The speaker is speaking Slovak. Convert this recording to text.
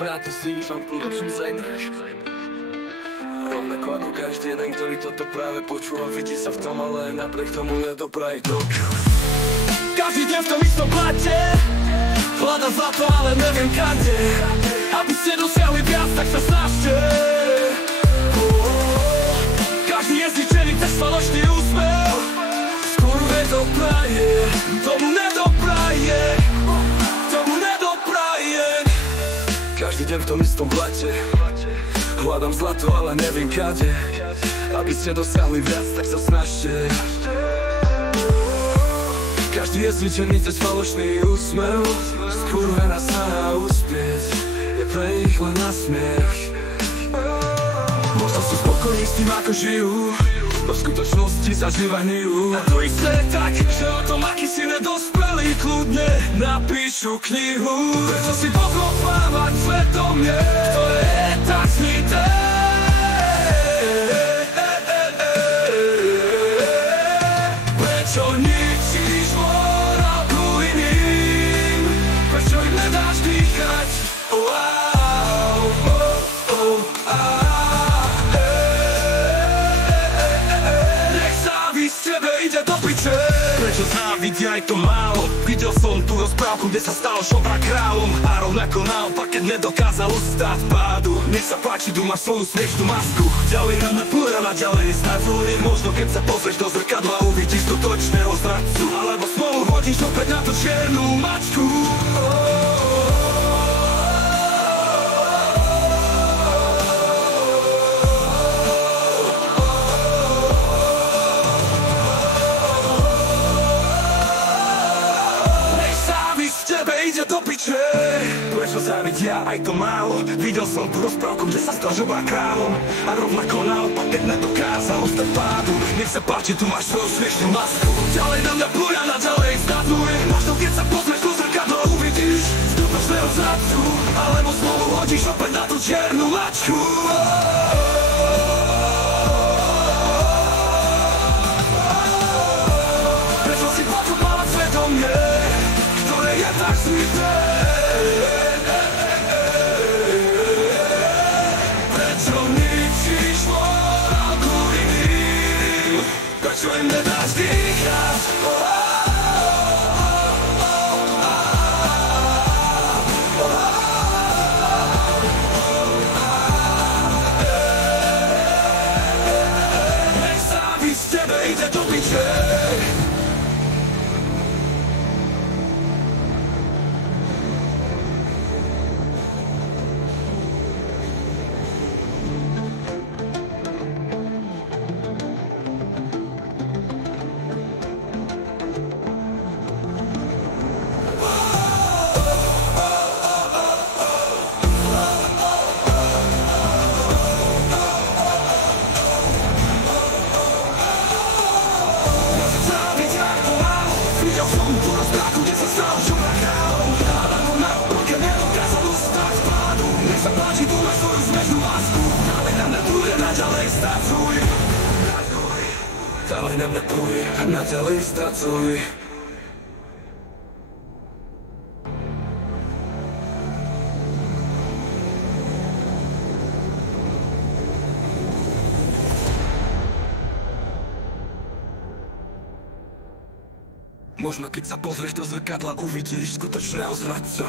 práci si vám plnočnú zajmeš. Rovnako ako každý jeden, ktorý toto práve počúva, vidí sa v tom, ale napriek tomu nedopraví to. Každý deň v tom istom blate hľada zlato, ale neviem kade. Aby ste dosiahli viac, tak sa snažte. Každý je zničený cez falošný úsmev. Skôr nedopraje, tomu nedopraje, tomu nedopraje. Každý deň v tom istom blate hľadám zlato, ale neviem kade. Aby ste dosiahli viac, tak sa snažte. Každý je zničený cez falošný úsmev. Skurvená snaha uspieť je pre ich len na smiech. Možno sú spokojní s tým, ako žijú, no v skutočnosti zažívajú. A to isté je tak, že o tom, aký si nedospelý, kľudne napíšu knihu. Prečo si pokopávať svedomie, ktoré je tak smité? Prečo ničíš morálku iným? Prečo im nedáš dýchať? Nech závisť tebe ide do piče. Prečo závidia aj to málo? Videl som tú rozprávku, kde sa stal šopra kráľom. A rovnako naopak, keď nedokázal ustáť pádu. Nech sa páči, tu máš svoju smiešnú masku. Ďalej nám napúra, ďalej nestádzuje. Možno keď sa pozrieš do zrkadla, uvidíš skutočného zradcu. Alebo spolu hodíš opäť na tú čiernu mačku. Ide do piče. Prečo závidia aj to málo? Videl som tú rozprávku, kde sa stal žoba kráľom. A rovnako naopak, keď nedokázal ostať pádu. Nech sa páči, tu máš svoju smiešnú masku. Ďalej na mňa plúja, naďalej vzdaduje. Možno keď sa pozrieš do zrkadla, uvidíš skutočného zradcu. Alebo znovu hodíš opäť na tú čiernu mačku. Prečo si pokopávať svedomie, ktoré je tak smité? Prečo ničíš morálku iným? Prečo im nedáš dýchať? Nech závisť tebe ide do piče. Videl som tú rozprávku, kde sa stal žoba kráľom. Ale naopak, keď nedokázal ustáť pádu. Nech sa páči, tu máš svoju smešnú lásku. Ďalej nám napluje, naďalej stacuj. Ďalej nám napluje, naďalej stacuj. Možno keď sa pozrieš do zrkadla, uvidíš skutočného zradcu.